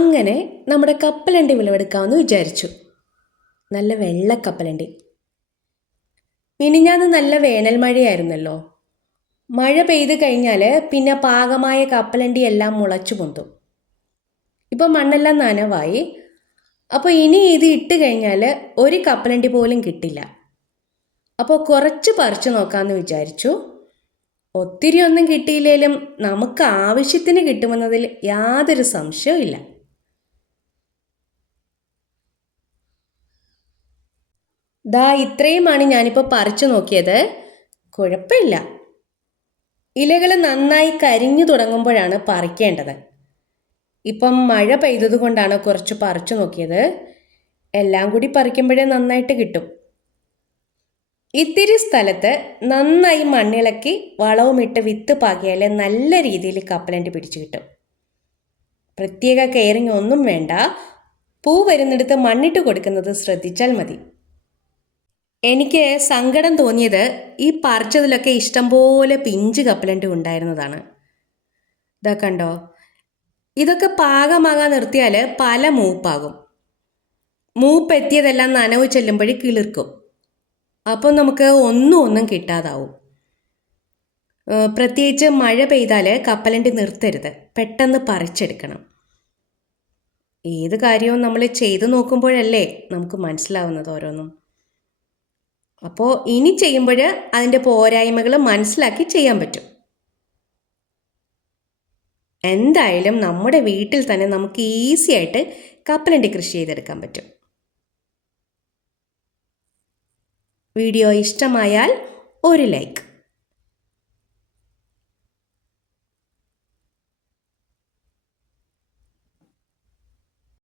അങ്ങനെ നമ്മുടെ കപ്പലണ്ടി വിളവെടുക്കാമെന്ന് വിചാരിച്ചു. നല്ല വെള്ള കപ്പലണ്ടി. മിനിഞ്ഞാന്ന് നല്ല വേനൽ മഴയായിരുന്നല്ലോ. മഴ പെയ്ത് കഴിഞ്ഞാൽ പിന്നെ പാകമായ കപ്പലണ്ടി എല്ലാം മുളച്ചു പൊന്തും. ഇപ്പം മണ്ണെല്ലാം നനവായി. അപ്പോൾ ഇനി ഇത് ഇട്ട് കഴിഞ്ഞാൽ ഒരു കപ്പലണ്ടി പോലും കിട്ടില്ല. അപ്പോൾ കുറച്ച് പറിച്ചു നോക്കാമെന്ന് വിചാരിച്ചു. ഒത്തിരി ഒന്നും കിട്ടിയില്ലെങ്കിലും നമുക്ക് ആവശ്യത്തിന് കിട്ടുമെന്നതിൽ യാതൊരു സംശയവും ഇല്ല. ദാ ഇത്രയുമാണ് ഞാനിപ്പോൾ പറിച്ചു നോക്കിയത്. കുഴപ്പമില്ല. ഇലകൾ നന്നായി കരിഞ്ഞു തുടങ്ങുമ്പോഴാണ് പറിക്കേണ്ടത്. ഇപ്പം മഴ പെയ്തത് കൊണ്ടാണ് കുറച്ച് പറിച്ചു നോക്കിയത്. എല്ലാം കൂടി പറിക്കുമ്പോഴേ നന്നായിട്ട് കിട്ടും. ഇത്തിരി സ്ഥലത്ത് നന്നായി മണ്ണിളക്കി വളവുമിട്ട് വിത്ത് പാകിയാൽ നല്ല രീതിയിൽ കപ്പലണ്ടി പിടിച്ചു കിട്ടും. പ്രത്യേക കെയറിങ് ഒന്നും വേണ്ട. പൂ വരുന്നിടത്ത് മണ്ണിട്ട് കൊടുക്കുന്നത് ശ്രദ്ധിച്ചാൽ മതി. എനിക്ക് സങ്കടം തോന്നിയത് ഈ പറിച്ചതിലൊക്കെ ഇഷ്ടംപോലെ പിഞ്ച് കപ്പലണ്ടി ഉണ്ടായിരുന്നതാണ്. ഇതാ കണ്ടോ, ഇതൊക്കെ പാകമാകാൻ നിർത്തിയാൽ പല മൂപ്പാകും. മൂപ്പെത്തിയതെല്ലാം നനവ് ചെല്ലുമ്പോഴേ കിളിർക്കും. അപ്പോൾ നമുക്ക് ഒന്നും കിട്ടാതാവും. പ്രത്യേകിച്ച് മഴ പെയ്താൽ കപ്പലണ്ടി നിർത്തരുത്, പെട്ടെന്ന് പറിച്ചെടുക്കണം. ഏത് കാര്യവും നമ്മൾ ചെയ്തു നോക്കുമ്പോഴല്ലേ നമുക്ക് മനസ്സിലാവുന്നത് ഓരോന്നും. അപ്പോൾ ഇനി ചെയ്യുമ്പോൾ അതിൻ്റെ പോരായ്മകൾ മനസ്സിലാക്കി ചെയ്യാൻ പറ്റും. എന്തായാലും നമ്മുടെ വീട്ടിൽ തന്നെ നമുക്ക് ഈസി ആയിട്ട് കപ്പലണ്ടി കൃഷി ചെയ്തെടുക്കാൻ പറ്റും. വീഡിയോ ഇഷ്ടമായാൽ ഒരു ലൈക്ക്.